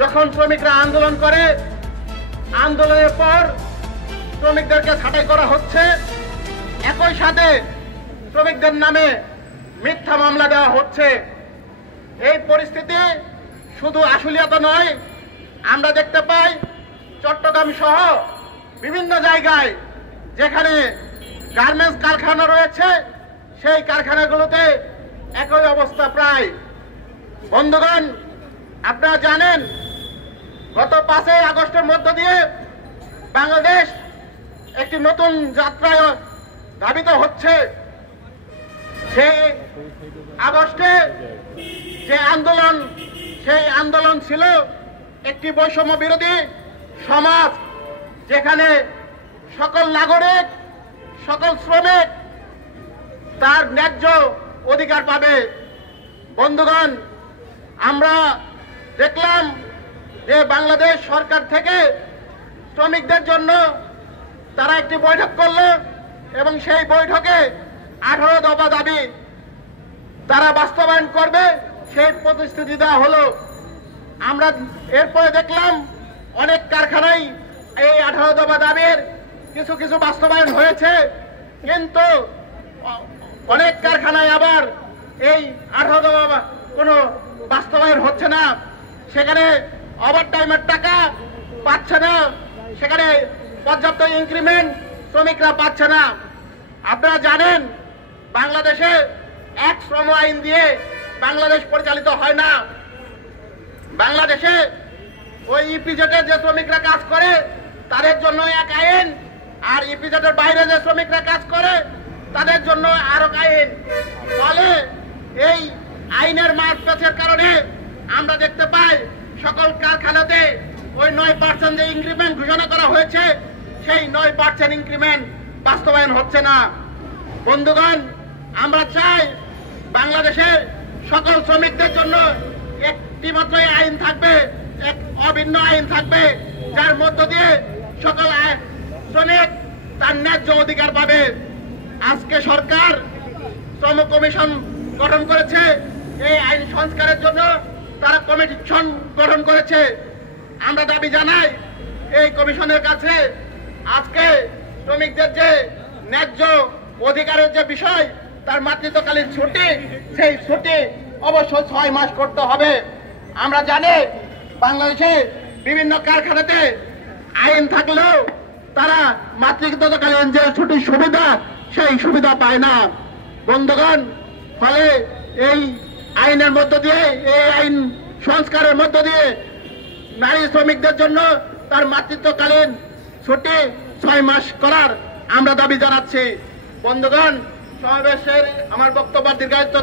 যখন শ্রমিকরা আন্দোলন করে, আন্দোলনের পর শ্রমিকদেরকে ছাঁটাই করা হচ্ছে, একই সাথে শ্রমিকদের নামে মিথ্যা মামলা দেওয়া হচ্ছে। এই পরিস্থিতি শুধু আশুলিয়াতে নয়, আমরা দেখতে পাই চট্টগ্রাম সহ বিভিন্ন জায়গায় যেখানে গার্মেন্টস কারখানা রয়েছে, সেই কারখানাগুলোতে একই অবস্থা প্রায়। বন্ধুগণ, আপনারা জানেন গত 5 আগস্টের মধ্য দিয়ে বাংলাদেশ একটি নতুন যাত্রায় ধাবিত হচ্ছে। সেই আগস্টে যে আন্দোলন, সেই আন্দোলন ছিল একটি বৈষম্য বিরোধী সমাজ, যেখানে সকল নাগরিক, সকল শ্রমিক তার ন্যায্য অধিকার পাবে। বন্ধুগণ, আমরা দেখলাম যে বাংলাদেশ সরকার থেকে শ্রমিকদের জন্য তারা একটি বৈঠক করলো এবং সেই বৈঠকে 18 দফা দাবি তারা বাস্তবায়ন করবে, সেই প্রতিশ্রুতি দেওয়া হলো। আমরা এরপরে দেখলাম অনেক কারখানায় এই 18 দফা দাবির কিছু কিছু বাস্তবায়ন হয়েছে, কিন্তু অনেক কারখানায় আবার এই 18 দফা কোনো বাস্তবায়ন হচ্ছে না। সেখানে ওভারটাইমের টাকা পাচ্ছে না, সেখানে পর্যাপ্ত ইনক্রিমেন্ট শ্রমিকরা পাচ্ছে না। আপনারা জানেন বাংলাদেশে এক শ্রম আইন দিয়ে বাংলাদেশ পরিচালিত হয় না। বাংলাদেশে ওই ইপিজেডের যে শ্রমিকরা কাজ করে তাদের জন্য এক আইন, আর ইপিজেডের বাইরে যে শ্রমিকরা কাজ করে তাদের জন্য আরেক আইন। ফলে এই আইনের মারপ্যাচের কারণে আমরা দেখতে পাই সকল কারখানাতে ওই 9% যে ইনক্রিমেন্ট ঘোষণা করা হয়েছে, সেই 9% ইনক্রিমেন্ট বাস্তবায়ন হচ্ছে না। বন্ধুগণ, আমরা চাই বাংলাদেশের সকল শ্রমিকদের জন্য একটি মাত্র আইন থাকবে, এক অভিন্ন আইন থাকবে, যার মধ্য দিয়ে সকল শ্রমিক তার ন্যায্য অধিকার পাবে। আজকে সরকার শ্রম কমিশন গঠন করেছে, এই আইন সংস্কারের জন্য তারা কমিশন গঠন করেছে। আমরা দাবি জানাই এই কমিশনের কাছে আজকে শ্রমিকদের যে ন্যায্য অধিকারের যে বিষয়, তার মাতৃত্বকালীন ছুটি, সেই ছুটি অবশ্যই 6 মাস করতে হবে। আমরা জানি বাংলাদেশে বিভিন্ন কারখানাতে আইন থাকলেও তারা মাতৃত্বকালীন যে ছুটির সুবিধা, সেই সুবিধা পায় না। বন্ধুগণ, ফলে এই আইনের মধ্য দিয়ে, এই আইন সংস্কারের মধ্য দিয়ে নারী শ্রমিকদের জন্য তার মাতৃত্বকালীন ছুটি 6 মাস করার আমরা দাবি জানাচ্ছি। বন্ধুগণ, সমাবেশের আমার বক্তব্য দীর্ঘায়িত